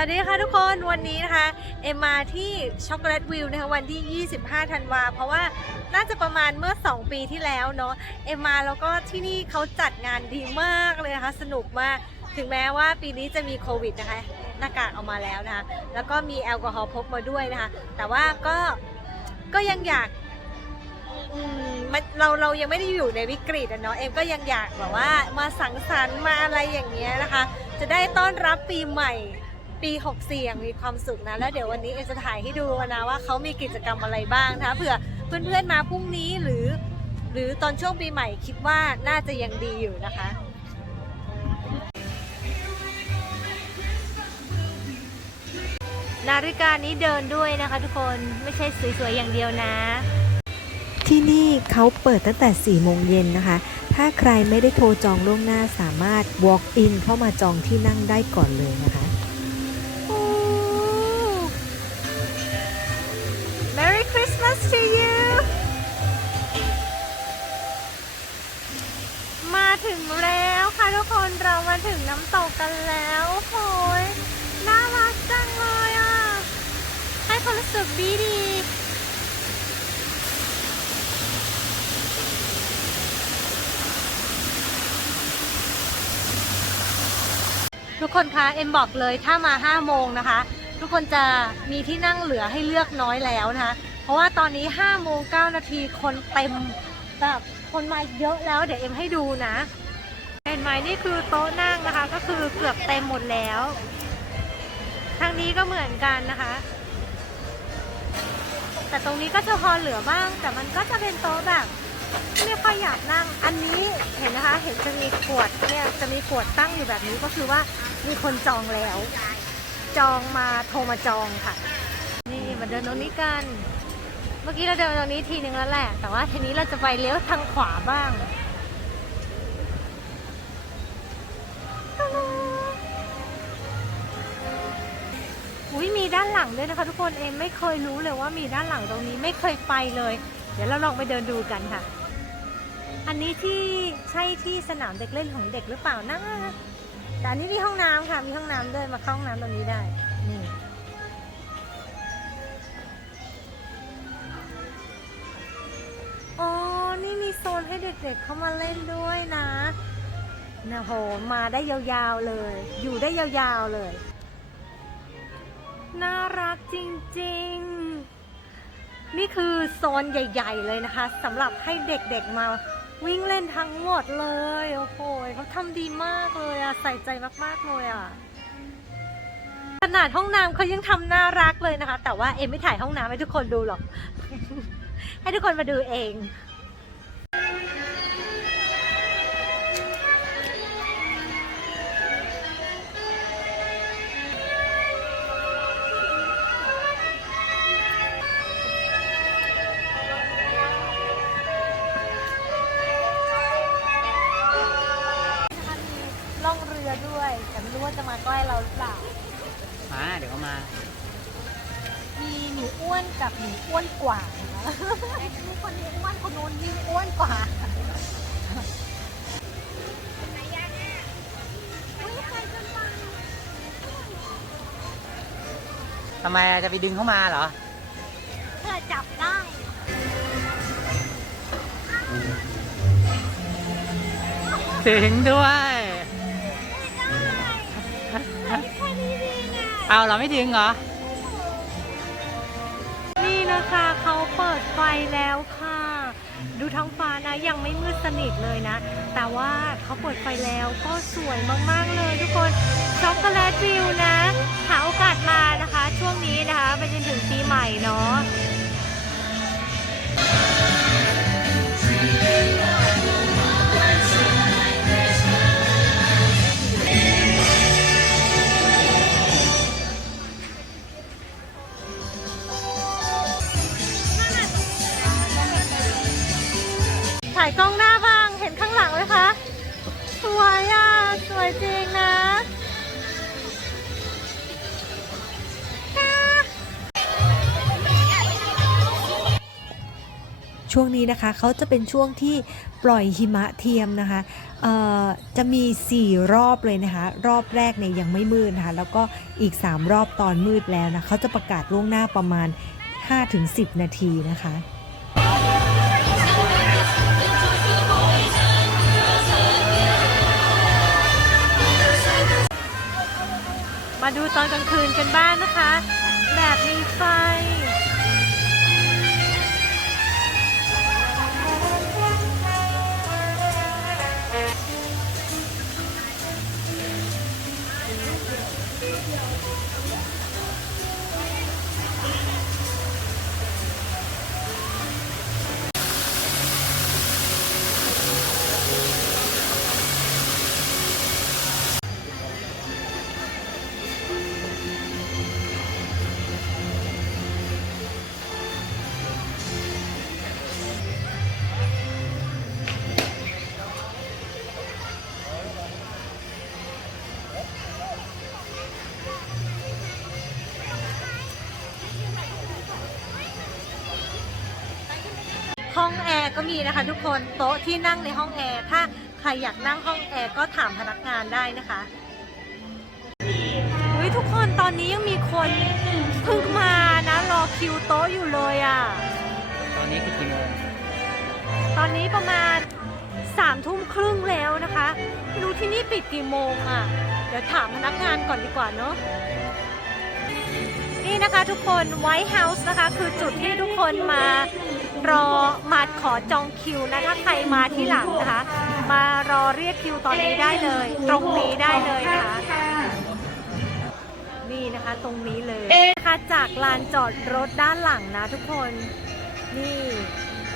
วัสดีค่ะทุกคนวันนี้นะคะ เอ็มมาที่ช็อกโกแลตวิวนะคะวันที่ 25 ธันวา เพราะว่าน่าจะประมาณเมื่อ 2 ปีที่แล้วเนาะเอ็มมาแล้วก็ที่นี่เขาจัดงานดีมากเลยนะคะ สนุกมากถึงแม้ว่าปีนี้จะมีโควิดนะคะหน้ากากออกมาแล้วนะคะ แล้วก็มีแอลกอฮอล์พกมาด้วยนะคะ แต่ว่าก็ก็ยังอยากเราเรายังไม่ได้อยู่ในวิกฤตอะเนาะเอ็มก็ยังอยากแบบว่ามาสังสรรค์มาอะไรอย่างเงี้ยนะคะ จะได้ต้อนรับปีใหม่ ปี 64อย่างมีความสุขนะ แล้วเดี๋ยววันนี้เอจะถ่ายให้ดูนะว่าเขามีกิจกรรมอะไรบ้างนะคะเผื่อเพื่อนๆมาพรุ่งนี้หรือ หรือตอนช่วงปีใหม่คิดว่าน่าจะยังดีอยู่นะคะนาฬิกานี้เดินด้วยนะคะทุกคนไม่ใช่สวยๆอย่างเดียวนะ ที่นี่เขาเปิดตั้งแต่ 4 โมงเย็นนะคะ ถ้าใครไม่ได้โทรจองล่วงหน้าสามารถ walk in เข้ามาจองที่นั่งได้ก่อนเลยนะคะ มาถึงน้ำตกกันแล้วโอ้โหยน่ารักจังเลยอะ ให้ความรู้สึกดีดีทุกคนคะเอ็มบอกเลยถ้ามา5โมงนะคะ ทุกคนจะมีที่นั่งเหลือให้เลือกน้อยแล้วนะคะ เพราะว่าตอนนี้5โมง9นาทีคนเต็มแบบคนมาเยอะแล้วเดี๋ยวเอ็มให้ดูนะ เห็นไหมนี่คือโต๊ะนั่งนะคะ ก็คือเกือบเต็มหมดแล้วทางนี้ก็เหมือนกันนะคะ แต่ตรงนี้ก็จะพอเหลือบ้าง แต่มันก็จะเป็นโต๊ะแบบไม่ค่อยอยากนั่ง อันนี้เห็นนะคะ เห็นจะมีขวดเนี่ยจะมีขวดตั้งอยู่แบบนี้ก็คือว่ามีคนจองแล้ว จองมาโทรมาจองค่ะ นี่มาเดินตรงนี้กัน เมื่อกี้เราเดินตรงนี้ทีนึงแล้วแหละ แต่ว่าทีนี้เราจะไปเลี้ยวทางขวาบ้าง ด้านหลังด้วยนะคะ ทุกคนเองไม่เคยรู้เลยว่ามีด้านหลังตรงนี้ไม่เคยไปเลย เดี๋ยวเราลองไปเดินดูกันค่ะ อันนี้ที่ใช่ที่สนามเด็กเล่นของเด็กหรือเปล่านะแต่อันนี้มีห้องน้ำค่ะมีห้องน้ำด้วยมาเข้าห้องน้ำตรงนี้ได้นี่อ๋อนี่มีโซนให้เด็กๆเข้ามาเล่นด้วยนะนะโหมาได้ยาวๆเลย อยู่ได้ยาวๆเลย น่ารักจริงๆ นี่คือโซนใหญ่ ๆ เลยนะคะสำหรับให้เด็กๆมาวิ่งเล่นทั้งหมดเลย โอ้โหเขาทำดีมากเลยอะใส่ใจมาก ๆ เลยอะขนาดห้องน้ำเขายังทำน่ารักเลยนะคะ แต่ว่าเอ็มไม่ถ่ายห้องน้ำให้ทุกคนดูหรอก ให้ทุกคนมาดูเอง รือด้วยแต่ไม่รู้ว่าจะมาใกล้เราหรือเปล่า มาเดี๋ยวก็มา มีหนูอ้วนกับหนูอ้วนกว่านะคะมีคนนี้อ้วนคนนู้นยิ่งอ้วนกว่าอุ๊ยใครจะมาทำไมอะจะไปดึงเข้ามาเหรอ เธอจับได้ ถึงด้วย เอาเราไม่ถึงเหรอ นี่นะคะเขาเปิดไฟแล้วค่ะ ดูท้องฟ้านะยังไม่มืดสนิทเลยนะ แต่ว่าเขาเปิดไฟแล้วก็สวยมากๆเลยทุกคนช็อกโกแลตวิวนะ หาโอกาสมานะคะ ช่วงนี้นะคะ ไปจนถึงปีใหม่เนาะ ช่วงนี้นะคะเขาจะเป็นช่วงที่ปล่อยหิมะเทียมนะคะจะมี 4 รอบเลยนะคะ รอบแรกเนี่ยยังไม่มืดนะคะ แล้วก็อีก 3 รอบตอนมืดแล้วนะเขาจะประกาศล่วงหน้าประมาณ 5-10 นาทีนะคะมาดูตอนกลางคืนกันบ้างนะคะ แบบมีไฟ ห้องแอร์ก็มีนะคะทุกคนโต๊ะที่นั่งในห้องแอร์ถ้าใครอยากนั่งห้องแอร์ก็ถามพนักงานได้นะคะอุ้ยทุกคนตอนนี้ยังมีคนเพิ่งมานะรอคิวโต๊ะอยู่เลยอะ่ะ ตอนนี้คือกี่โมงตอนนี้ประมาณสามทุ่มครึ่งแล้วนะคะไม่รู้ที่นี่ปิดกี่โมงอะ่ะ เดี๋ยวถามพนักงานก่อนดีกว่าเนาะนี่นะคะทุกคน White House นะคะ คือจุดที่ทุกคนมา รอมาขอจองคิวนะถ้าใครมาที่หลังนะคะ มารอเรียกคิวตอนนี้ได้เลย ตรงนี้ได้เลยนะคะนี่นะคะตรงนี้เลยนะคะจากลานจอดรถด้านหลังนะทุกคนนี่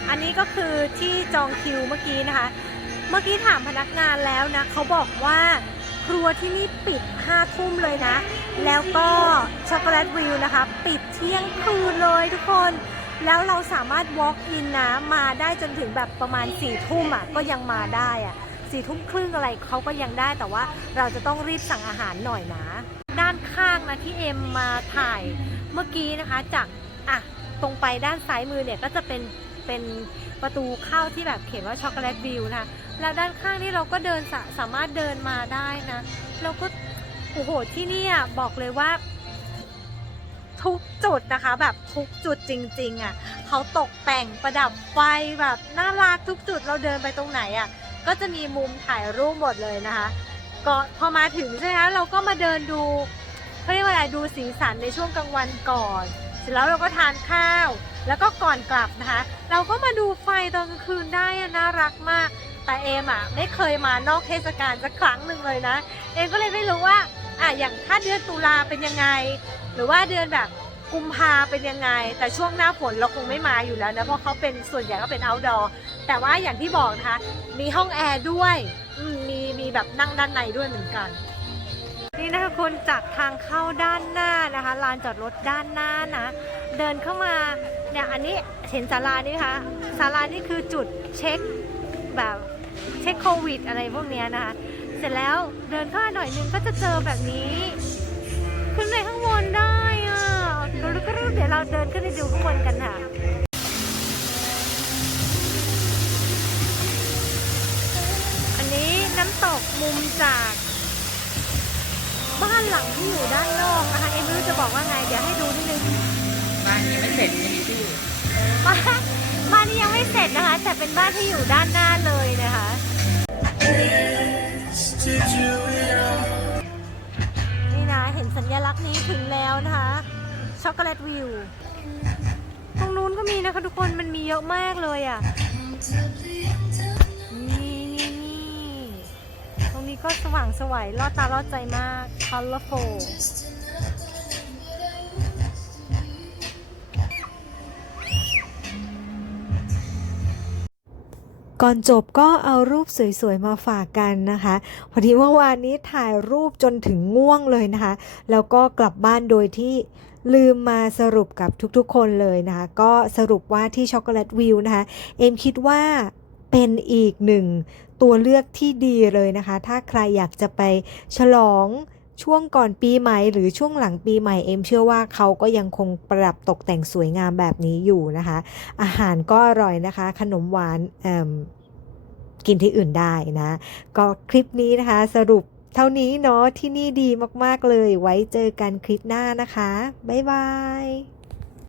อันนี้ก็คือที่จองคิวเมื่อกี้นะคะ เมื่อกี้ถามพนักงานแล้วนะเขาบอกว่าครัวที่นี่ปิด5ทุ่มเลยนะ แล้วก็ช็อกโกแลตวิวนะคะ ปิดเที่ยงคืนเลยทุกคน แล้วเราสามารถ walk in นะมาได้จนถึงแบบประมาณ4ี่ทุ่มอะก็ยังมาได้อะสี่ทุ่มครึ่งอะไรเขาก็ยังได้แต่ว่าเราจะต้องรีบสั่งอาหารหน่อยนะ ด้านข้างนะที่เอ็มมาถ่ายเมื่อกี้นะคะจากอะตรงไปด้านซ้ายมือเนี่ยก็จะเป็นเป็นประตูเข้าที่แบบเขียนว่าช็อกโกแลตวิวนะคะแล้วด้านข้างนี่เราก็เดินสาสามารถเดินมาได้นะ เราก็โอ้โหที่นี่อะบอกเลยว่า ทุกจุดนะคะแบบทุกจุดจริง ๆอะเขาตกแต่งประดับไฟแบบน่ารักทุกจุดเราเดินไปตรงไหนอะก็จะมีมุมถ่ายรูปหมดเลยนะคะก็พอมาถึงใช่ไหมคะเราก็มาเดินดูเขาเรียกว่าอะไรดูสีสันในช่วงกลางวันก่อน เสร็จแล้วเราก็ทานข้าว แล้วก็ก่อนกลับนะคะ เราก็มาดูไฟตอนกลางคืนได้น่ารักมาก แต่เอมอะไม่เคยมานอกเทศกาลสักครั้งหนึ่งเลยนะ เอมก็เลยไม่รู้ว่าอะอย่างถ้าเดือนตุลาเป็นยังไง หรือว่าเดือนแบบกุมภาเป็นยังไง แต่ช่วงหน้าฝนเราคงไม่มาอยู่แล้วนะ เพราะเขาเป็นส่วนใหญ่ก็เป็น outdoor แต่ว่าอย่างที่บอกนะคะ มีห้องแอร์ด้วยมีมีแบบนั่งด้านในด้วยเหมือนกัน นี่นะคะคุณจากทางเข้าด้านหน้านะคะลานจอดรถด้านหน้านะ เดินเข้ามาเนี่ยอันนี้เห็นศาลานี่คะศาลานี่คือจุดเช็คแบบเช็คโควิด อะไรพวกเนี้ยนะคะ เสร็จแล้วเดินเข้าหน่อยนึงก็จะเจอแบบนี้ เราเดินขึ้นไปดูข้างบนกันค่ะอันนี้น้ำตกมุมจากบ้านหลังที่อยู่ด้านนอกนะคะเอ็มไม่รู้จะบอกว่าไง เดี๋ยวให้ดูนิดนึงบ้านยังไม่เสร็จไม่ชื่อบ้านบ้านนี้ยังไม่เสร็จนะคะ แต่เป็นบ้านที่อยู่ด้านหน้าเลยนะคะนี่นะเห็นสัญลักษณ์นี้ถึงแล้วนะคะ ช็อกโกแลตวิว ตรงนู้นก็มีนะคะทุกคนมันมีเยอะมากเลยอะ นี่นี่นี่ตรงนี้ก็สว่างสวยล่อตาล่อใจมาก colorful ก่อนจบก็เอารูปสวยๆมาฝากกันนะคะพอดีเมื่อวานนี้ถ่ายรูปจนถึงง่วงเลยนะคะ แล้วก็กลับบ้านโดยที่ ลืมมาสรุปกับทุกๆคนเลยนะคะก็สรุปว่าที่ช็อกโกแลตวิวนะคะเอมคิดว่าเป็นอีกหนึ่งตัวเลือกที่ดีเลยนะคะ ถ้าใครอยากจะไปฉลองช่วงก่อนปีใหม่หรือช่วงหลังปีใหม่เอ็มเชื่อว่าเขาก็ยังคงปรับตกแต่งสวยงามแบบนี้อยู่นะคะ อาหารก็อร่อยนะคะ ขนมหวานกินที่อื่นได้นะ ก็คลิปนี้นะคะสรุป เท่านี้เนาะที่นี่ดีมากๆเลย ไว้เจอกันคลิปหน้านะคะ บ๊ายบาย